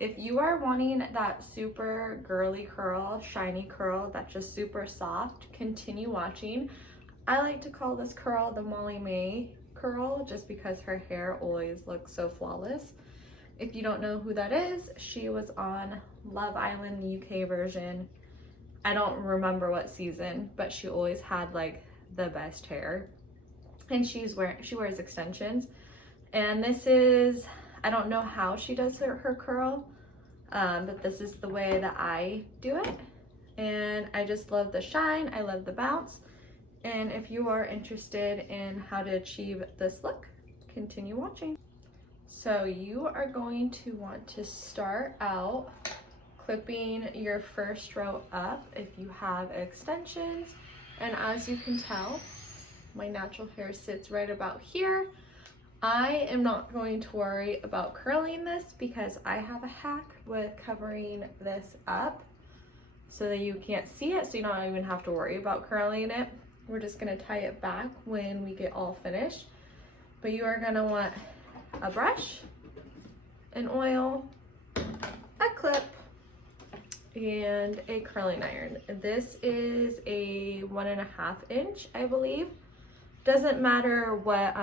If you are wanting that super girly curl, shiny curl that's just super soft, continue watching. I like to call this curl the Molly May curl just because her hair always looks so flawless. If you don't know who that is, she was on Love Island UK version. I don't remember what season, but she always had like the best hair. And she wears extensions. And this is, I don't know how she does her curl, but this is the way that I do it. And I just love the shine, I love the bounce. And if you are interested in how to achieve this look, continue watching. So you are going to want to start out clipping your first row up if you have extensions. And as you can tell, my natural hair sits right about here. I am not going to worry about curling this because I have a hack with covering this up so that you can't see it, so you don't even have to worry about curling it. We're just gonna tie it back when we get all finished. But you are gonna want a brush, an oil, a clip, and a curling iron. This is a 1.5 inch, I believe. Doesn't matter what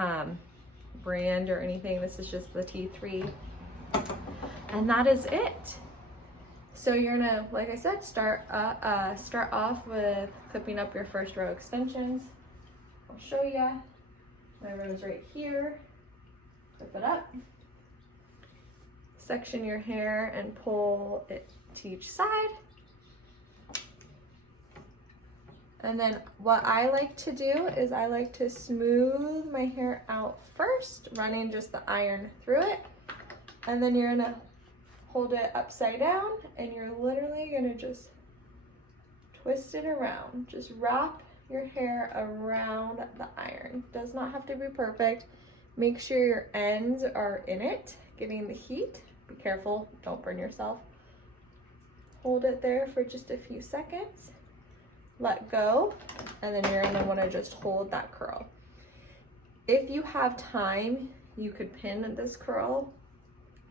brand or anything, this is just the T3. And that is it. So you're gonna, like I said, start off with clipping up your first row extensions. I'll show you. My row is right here. Clip it up. Section your hair and pull it to each side. And then what I like to do is I like to smooth my hair out first, running just the iron through it. And then you're gonna hold it upside down and you're literally gonna just twist it around. Just wrap your hair around the iron. Does not have to be perfect. Make sure your ends are in it, getting the heat. Be careful, don't burn yourself. Hold it there for just a few seconds. Let go, and then you're gonna wanna just hold that curl. If you have time, you could pin this curl.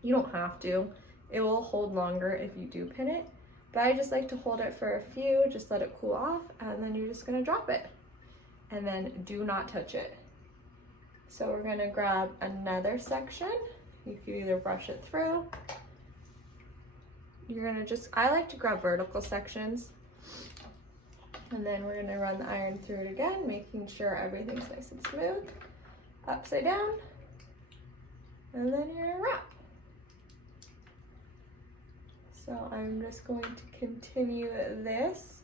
You don't have to. It will hold longer if you do pin it, but I just like to hold it for a few, just let it cool off, and then you're just gonna drop it. And then do not touch it. So we're gonna grab another section. You can either brush it through. You're gonna just, I like to grab vertical sections. And then we're gonna run the iron through it again, making sure everything's nice and smooth. Upside down, and then you're gonna wrap. So I'm just going to continue this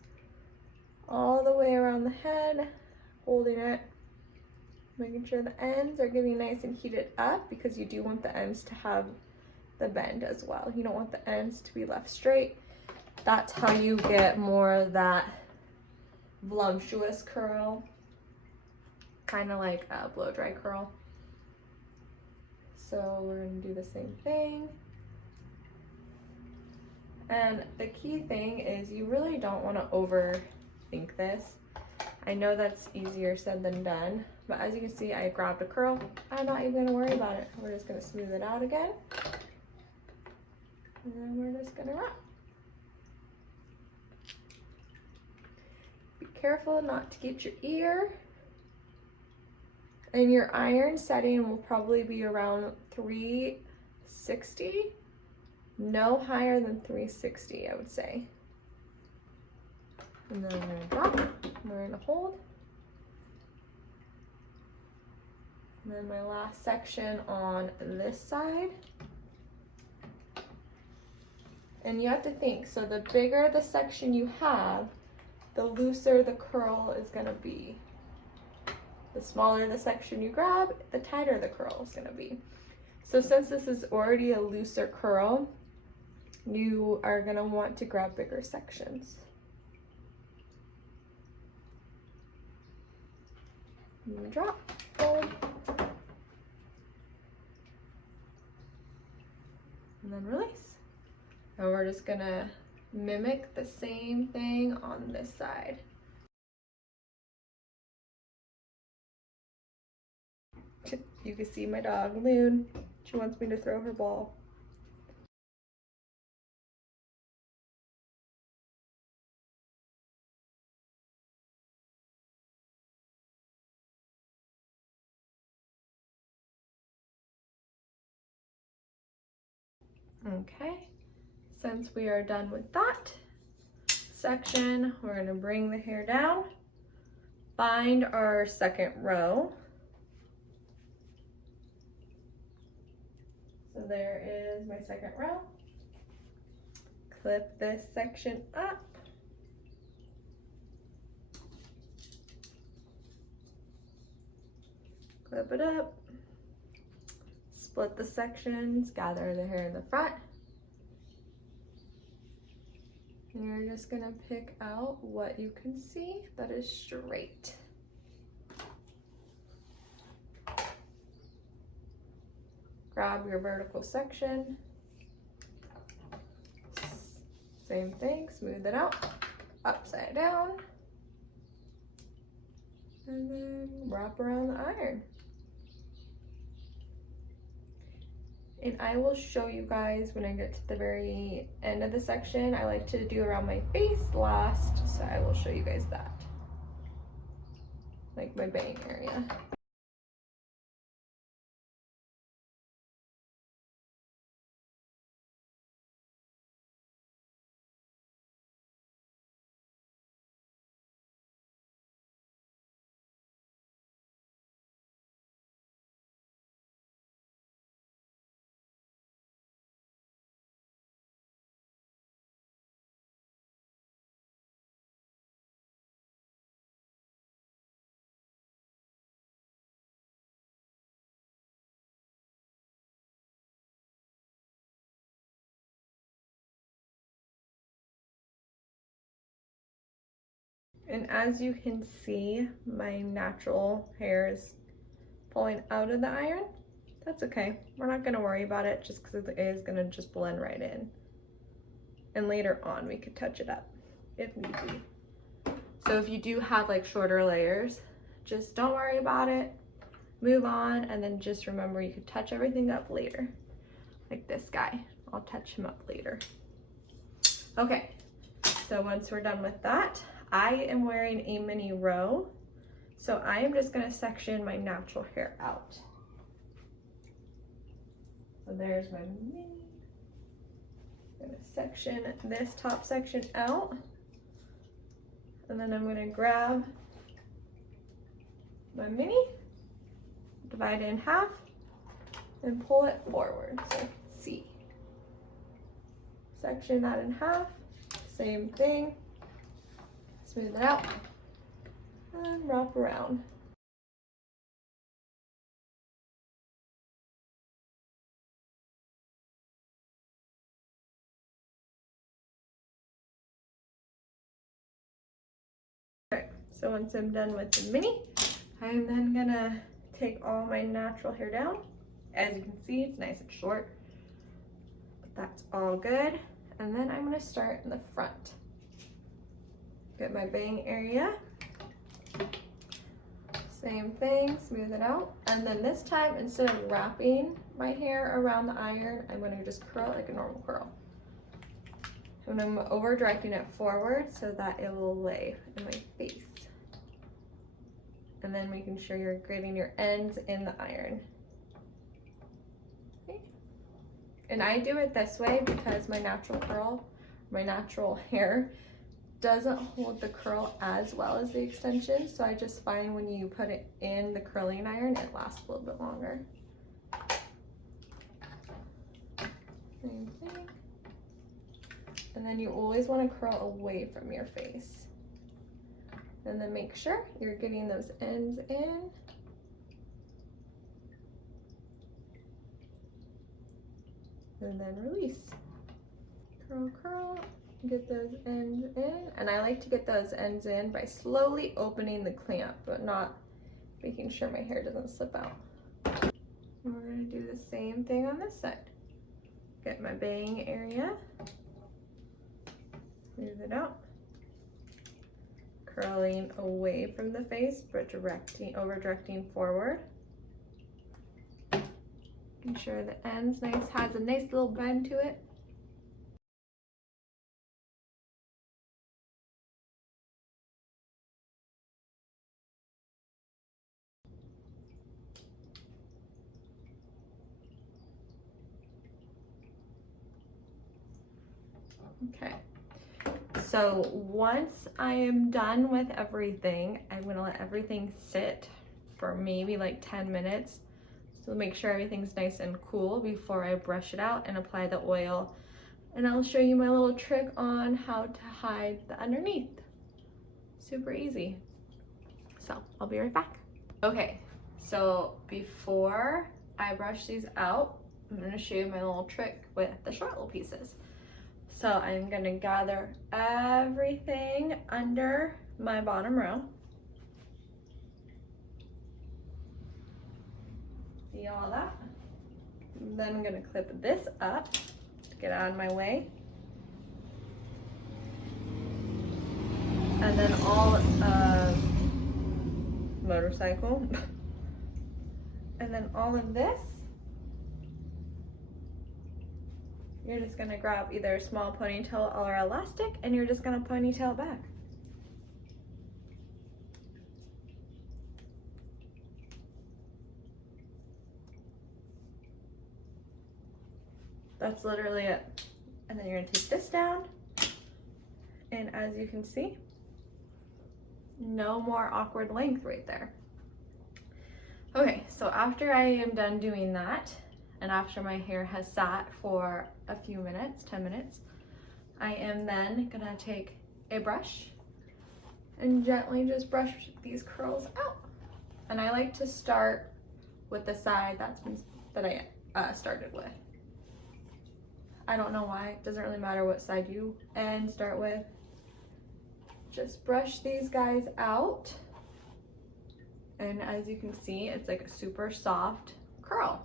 all the way around the head, holding it, making sure the ends are getting nice and heated up because you do want the ends to have the bend as well. You don't want the ends to be left straight. That's how you get more of that voluptuous curl, kind of like a blow dry curl. So we're gonna do the same thing. And the key thing is you really don't want to overthink this. I know that's easier said than done, but as you can see, I grabbed a curl. I'm not even gonna worry about it. We're just gonna smooth it out again. And then we're just gonna wrap. Be careful not to get your ear. And your iron setting will probably be around 360. No higher than 360, I would say. And then we're gonna drop, we're gonna hold. And then my last section on this side. And you have to think, so the bigger the section you have, the looser the curl is gonna be. The smaller the section you grab, the tighter the curl is gonna be. So since this is already a looser curl, you are gonna want to grab bigger sections. And drop, hold, and then release. And we're just gonna mimic the same thing on this side. You can see my dog, Loon. She wants me to throw her ball. Okay, since we are done with that section, we're going to bring the hair down, find our second row. So there is my second row. Clip this section up. Clip it up. Split the sections, gather the hair in the front. And you're just gonna pick out what you can see that is straight. Grab your vertical section. Same thing, smooth it out, upside down. And then wrap around the iron. And I will show you guys when I get to the very end of the section. I like to do around my face last, so I will show you guys that. Like my bang area. And as you can see, my natural hair is pulling out of the iron. That's okay. We're not gonna worry about it just because it is gonna just blend right in. And later on, we could touch it up if need be. So if you do have like shorter layers, just don't worry about it. Move on, and then just remember you could touch everything up later. Like this guy, I'll touch him up later. Okay, so once we're done with that, I am wearing a mini row. So I am just gonna section my natural hair out. So there's my mini. I'm gonna section this top section out. And then I'm gonna grab my mini, divide it in half, and pull it forward. So let's see. Section that in half, same thing. Smooth it out, and wrap around. Okay, so once I'm done with the mini, I'm then gonna take all my natural hair down. As you can see, it's nice and short, but that's all good. And then I'm gonna start in the front. Get my bang area. Same thing, smooth it out. And then this time, instead of wrapping my hair around the iron, I'm gonna just curl it like a normal curl. And I'm over directing it forward so that it will lay in my face. And then making sure you're getting your ends in the iron. Okay. And I do it this way because my natural hair doesn't hold the curl as well as the extension. So I just find when you put it in the curling iron, it lasts a little bit longer. Same thing. And then you always want to curl away from your face. And then make sure you're getting those ends in. And then release. Curl, curl, get those ends in. And I like to get those ends in by slowly opening the clamp, but not making sure my hair doesn't slip out. And we're gonna do the same thing on this side. Get my bang area. Smooth it out. Curling away from the face, but over directing forward. Making sure the ends has a nice little bend to it. Okay. So once I am done with everything, I'm gonna let everything sit for maybe like 10 minutes. So make sure everything's nice and cool before I brush it out and apply the oil. And I'll show you my little trick on how to hide the underneath. Super easy. So I'll be right back. Okay, so before I brush these out, I'm gonna show you my little trick with the short little pieces. So I'm gonna gather everything under my bottom row. See all that? Then I'm gonna clip this up to get out of my way. And then all motorcycle. And then all of this, you're just gonna grab either a small ponytail or elastic and you're just gonna ponytail back. That's literally it. And then you're gonna take this down. And as you can see, no more awkward length right there. Okay, so after I am done doing that, and after my hair has sat for a few minutes, 10 minutes, I am then gonna take a brush and gently just brush these curls out. And I like to start with the side that I started with. I don't know why, it doesn't really matter what side you start with. Just brush these guys out. And as you can see, it's like a super soft curl.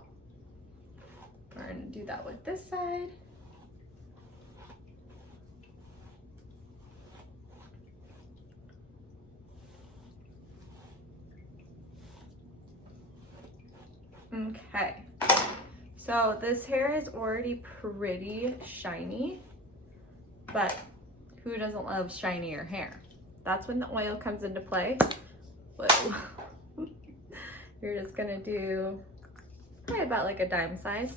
We're gonna do that with this side. Okay, so this hair is already pretty shiny, but who doesn't love shinier hair? That's when the oil comes into play. Whoa. You're just gonna do probably about like a dime size.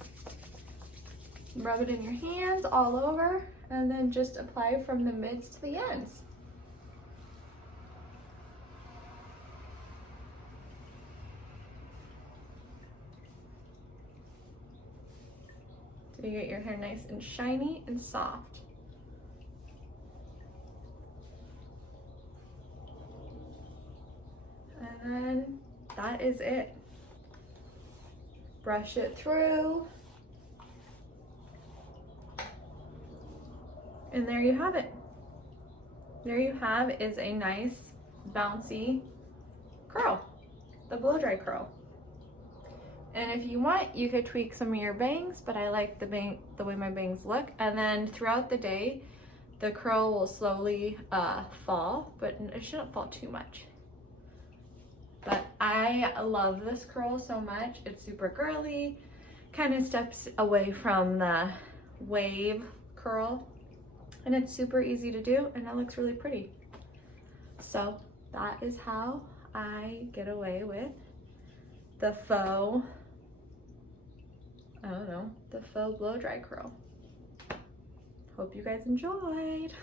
Rub it in your hands all over and then just apply from the mids to the ends. So you get your hair nice and shiny and soft. And then that is it. Brush it through. And there you have it. There you have is a nice bouncy curl, the blow dry curl. And if you want, you could tweak some of your bangs, but I like the way my bangs look. And then throughout the day, the curl will slowly fall, but it shouldn't fall too much. But I love this curl so much. It's super girly, kind of steps away from the wave curl, and it's super easy to do, and it looks really pretty. So that is how I get away with the faux, the faux blow dry curl. Hope you guys enjoyed.